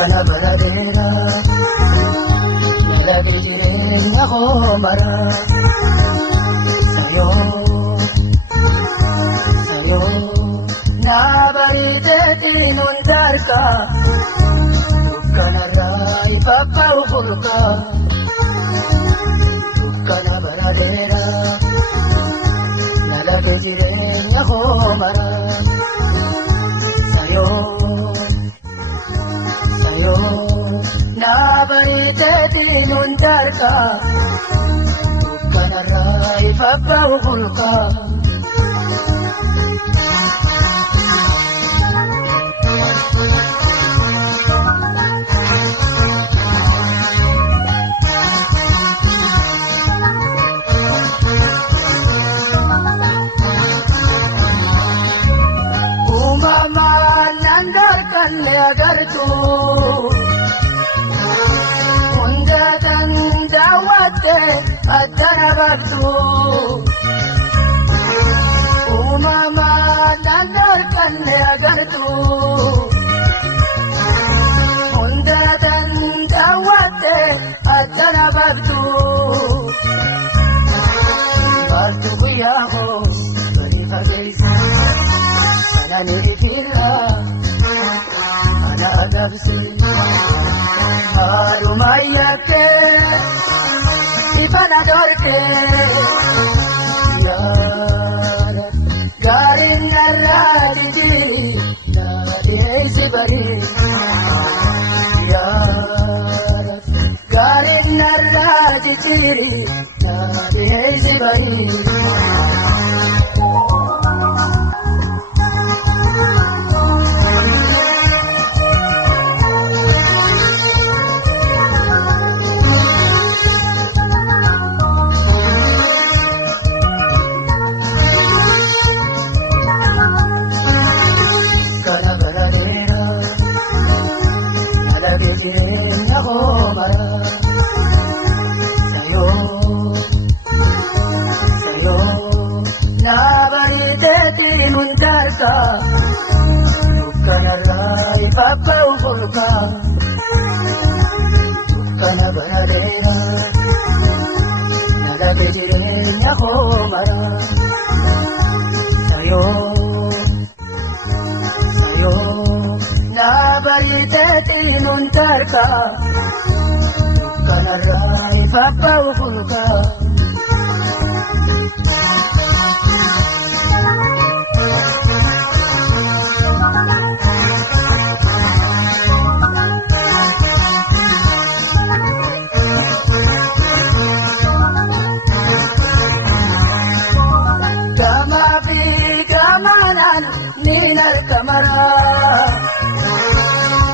dukkana baradeera nalabe jireenya koo mara nabariteetiin hundarka dukkanarraa ifa ba'u fulka dukkana baradeera nalabe jireenya koo mara nabariteetiin hundarka dukkanarraa ifa ba'u fulka agartu hundatan daawwatte addana battu uumamaan dorkanne agartu hundatan daawwatte addana battu bartu guyyaa koo gadi fageessa kanani ifirra Alumayate, ifana dorke, garin narrati, nadi bari, garin narrati, nadi bari. Nabariteetiin hundarka dukkanarraa ifa ba'u fulka dukkana baradeera nalabe jireenya koo mara nabariteetiin hundarka dukkanarraa ifa ba'u fulka kamara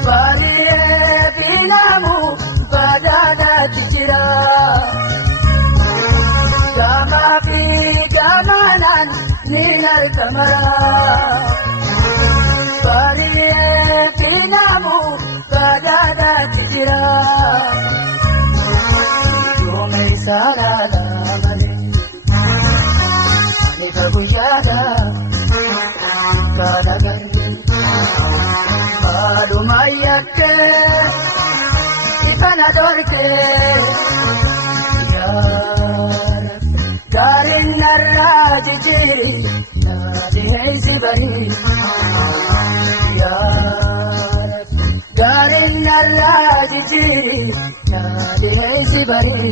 baliye binamu badada tijira jama fi jamanan ninar kamara baliye binamu badada tijira yo mai sarada male ani kabujada Alumayate, ifana dorke, garin narrati jiri, nadi bari, garin narrati jiri, nadi bari.